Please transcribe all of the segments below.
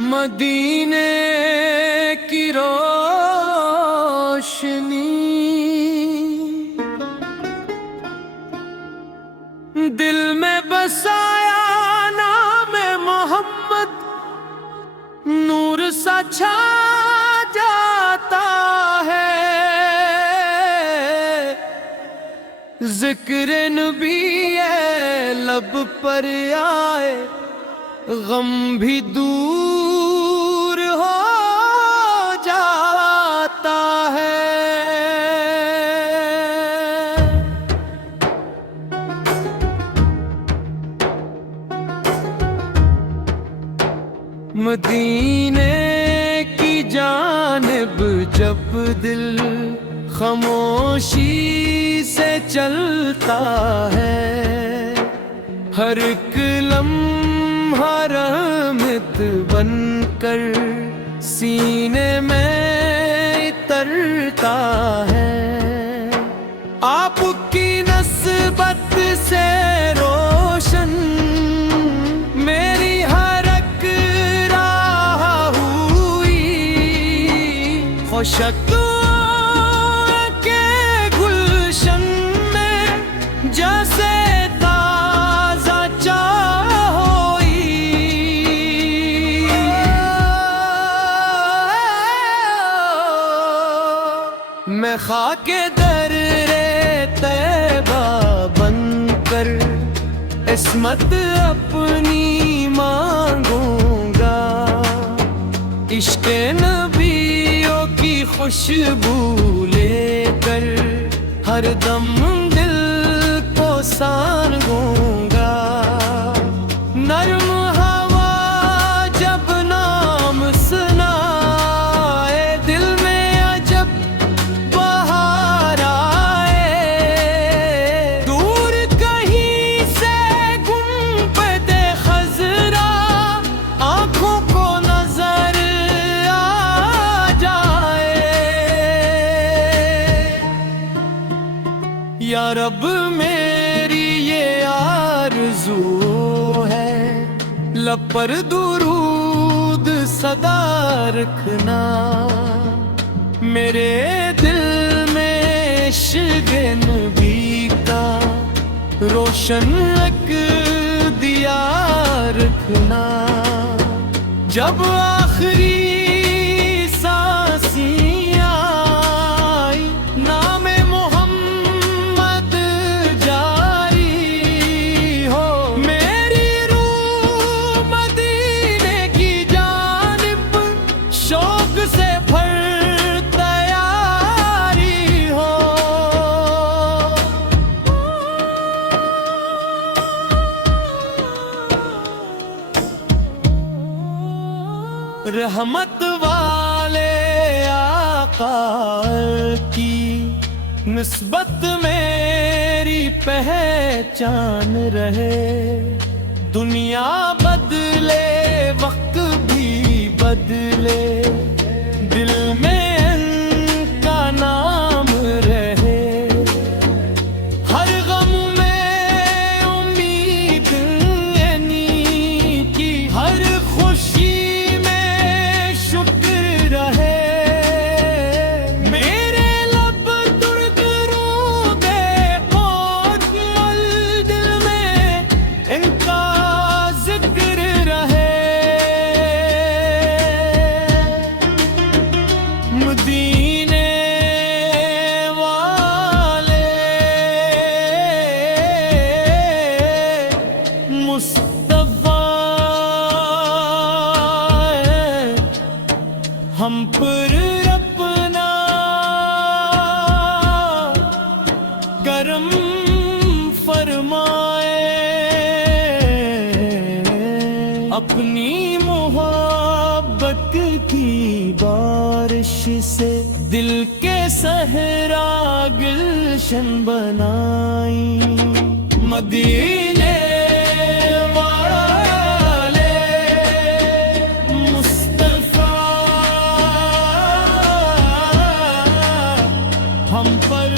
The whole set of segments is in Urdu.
مدینے کی روشنی دل میں بسایا نام محمد، نور سا چھا جاتا ہے۔ ذکر نبی ہے لب پر آئے، غم بھی دور ہو جاتا ہے۔ مدینے کی جانب جب دل خاموشی سے چلتا ہے، ہر ایک لمحہ رحمت بن کر سینے میں اترتا ہے۔ آپ کی نسبت سے روشن میری ہر ایک راہ ہوئی، خوشک کے گلشن میں جیسے تازہ چاہ ہوئی۔ میں خاک در طیبہ بن کر عصمت اپنی مانگوں گا، عشق نبیوں کی خوشبو لے کر ہر دم دل کو سانگوں گا۔ نرم ہوا جب نام سنائے، دل میں عجب بہار آئے۔ دور کہیں سے گنبد خضرا آنکھوں کو نظر آ جائے۔ یا رب میری یہ آرزو ہے، لب پر درود صدا رکھنا، میرے دل میں عشق نبی کا روشن ایک دیا رکھنا۔ جب آخری سانسیں آئی، نام محمد جاری ہو، میری روح مدینے کی جانب شوق سے بھر تیاری ہو۔ رحمت والے آقا کی نسبت میری پہچان رہے، دنیا بدلے وقت بھی بدلے، دل میں ان کا نام رہے۔ ہر غم میں امید یعنی کی، ہر خوشی مدینے والے مصطفیٰ ہم پر اپنا کرم فرمائے، اپنی محبت کی بارش سے دل کے صحرا گلشن بنائی۔ مدینے والے مصطفیٰ ہم پر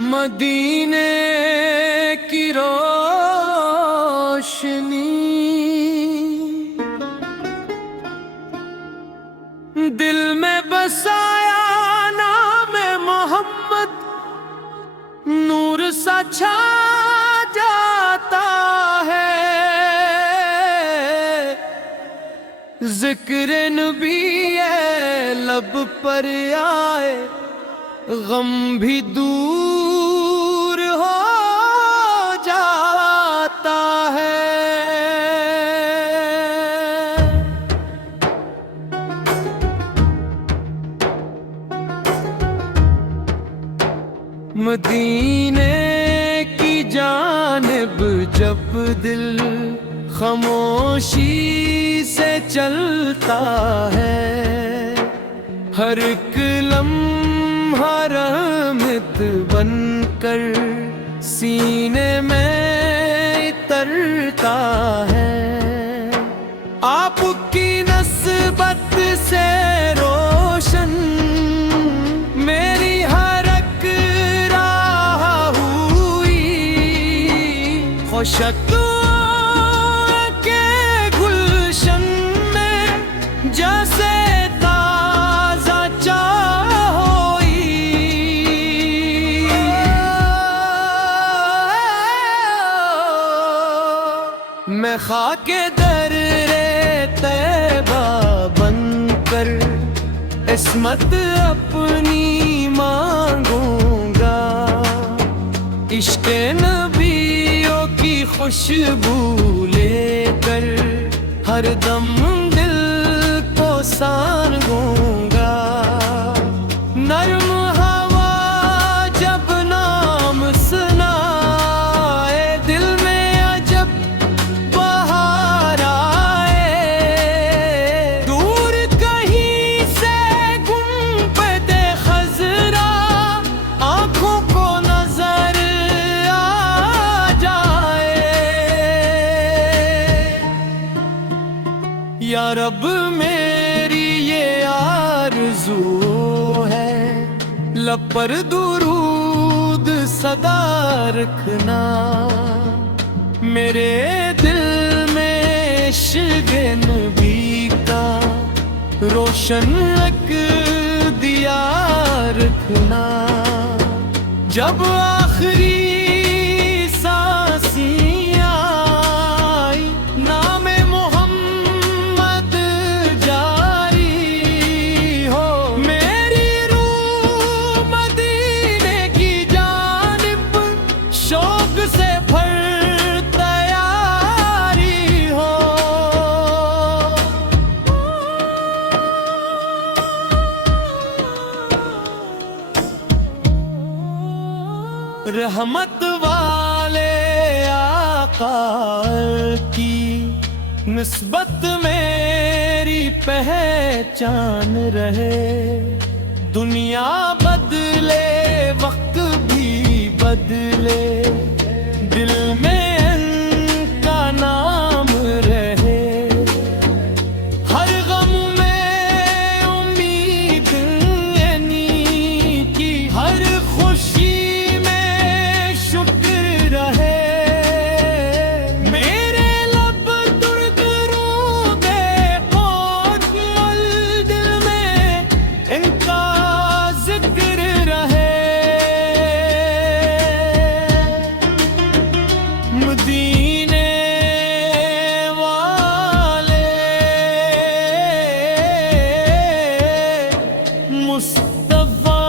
مدینے کی روشنی دل میں بسایا نام محمد، نور سا چھا جاتا ہے، ذکر نبی ہے لب پر آئے، غم بھی دور ہو جاتا ہے۔ مدینے کی جانب جب دل خاموشی سے چلتا ہے، ہر ایک لمحہ رحمت بن کر سینے میں اترتا ہے، آپ کی نسبت سے روشن میری ہر ایک راہ ہوئی، خوشک کے گلشن میں جیسے تازہ چاہ ہوئی، میں خاک در طیبہ بن کر عصمت اپنی مانگوں گا، عشق نبیوں کی خوشبو لے کر ہر دم دل کو سانگوں گا، نرم ہوا جب نام سنائے، دل میں عجب بہار آئے، دور کہیں سے گنبد خضرا آنکھوں کو نظر آ جائے، یا رب میری یہ آرزو ہے، لب پر درود صدا رکھنا، میرے دل میں عشق نبی کا روشن ایک دیا رکھنا، جب آخری سانسیں آئی نام محمد جاری ہو، میری روح مدینے کی جانب شوق سے بھر تیاری ہو، رحمت والے آقا کی نسبت میری پہچان رہے، دنیا بدلے وقت بھی بدلے، دل میں ان کا نام رہے، ہر غم میں امید یعنی کی، ہر خوشی مدینے والے مصطفیٰ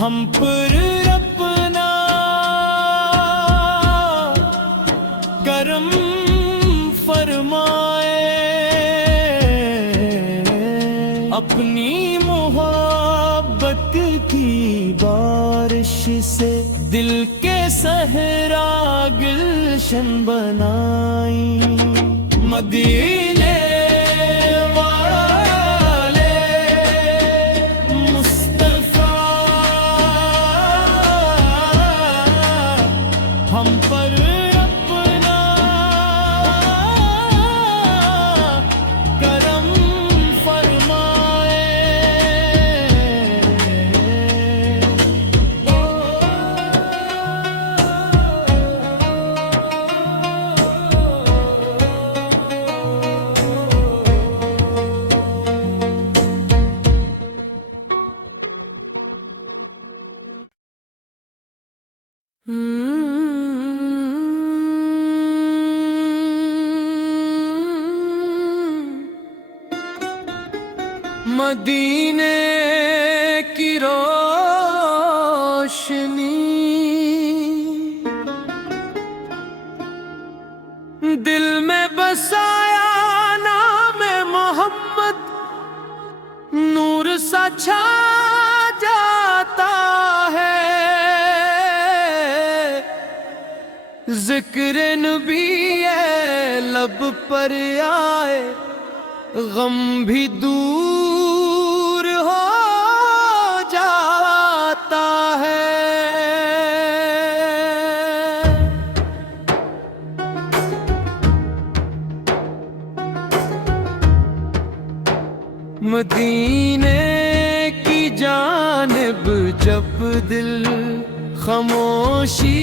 ہم پر اپنا کرم فرمائے، اپنی محبت کی بارش سے دل کے صحرا گلشن بنائی، مدینے والے مصطفیٰ ہم پر مدینے کی روشنی دل میں بسایا نام محمد، نور سا چھا جاتا ہے، ذکر نبی ہے لب پر آئے، غم بھی دور ہو جاتا ہے۔ مدینے کی جانب جب دل خاموشی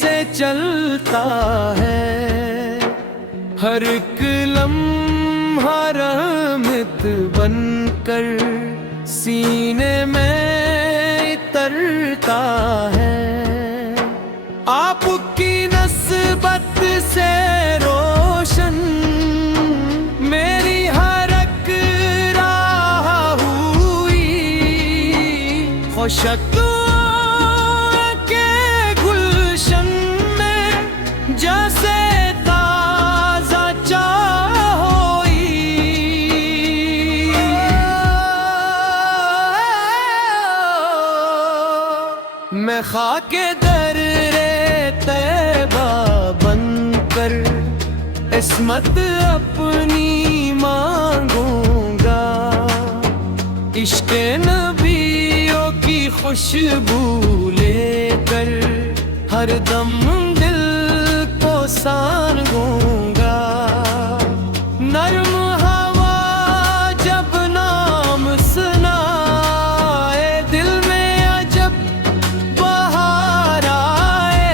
سے چلتا ہے، ہر ایک لمحہ رحمت بن کر سینے میں اترتا ہے۔ آپ کی نسبت سے روشن میری ہر ایک راہ ہوئی، خوشک کے گلشن میں جیسے میں خاک در طیبہ بن کر عصمت اپنی مانگوں گا، عشق نبیوں کی خوشبو لے کر ہر دم دل کو سانگوں گا۔ نرم ہوا جب نام سنائے، دل میں عجب بہار آئے،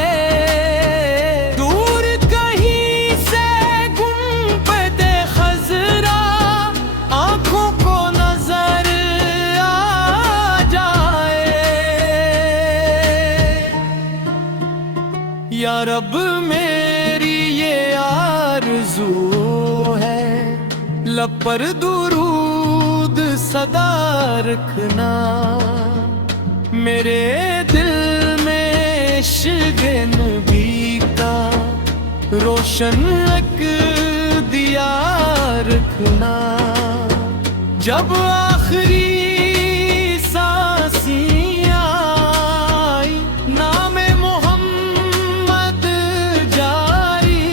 دور کہیں سے گنبد خضرا آنکھوں کو نظر آ جائے۔ یا رب میری یہ آرزو ہے، لب پر درود صدا رکھنا، میرے دل میں عشق نبی کا روشن ایک دیا رکھنا۔ جب آخری سانسیں آئی، نام محمد جاری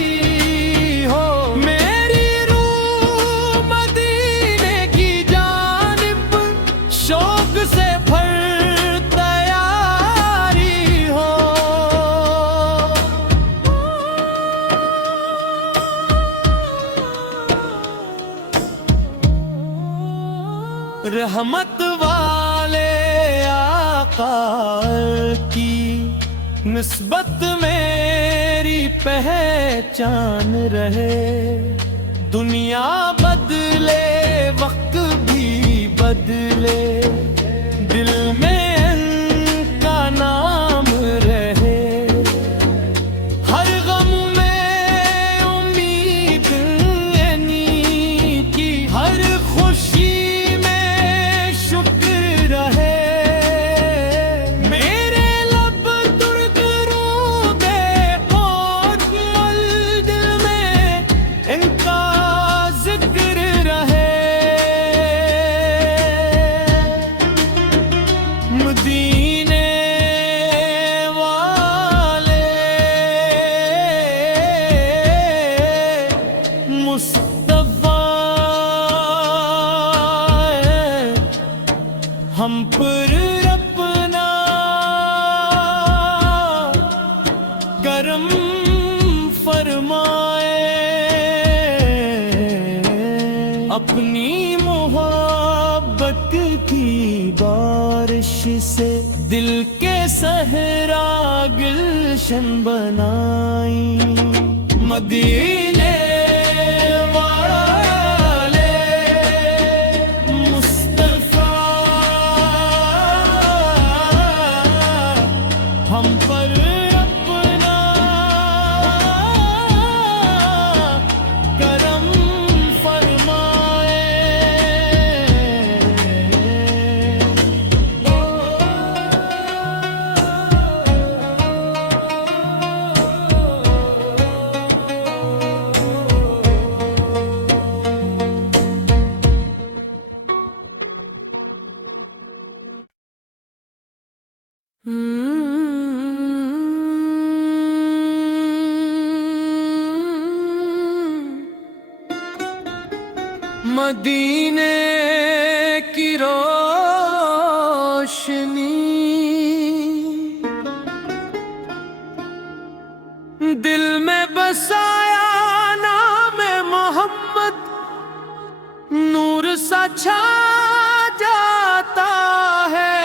ہو، میری روح مدینے کی جانب شوق سے بھر تیاری ہو۔ رحمت والے آقا کی نسبت میری پہچان رہے، دنیا بدلے وقت بھی بدلے، دل میں ان کا نام رہے، ہر غم میں امید یعنی کی، ہر خوشی مدینے والے مصطفیٰ ہم پر اپنا کرم فرمائے، اپنی محبت کی بارش سے دل کے صحرا گلشن بنائی۔ مدینے والے مصطفیٰ ہم پر مدینے کی روشنی دل میں بسایا نام محمد، نور سا چھا جاتا ہے،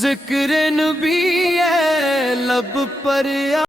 ذکر نبی ہے لب پر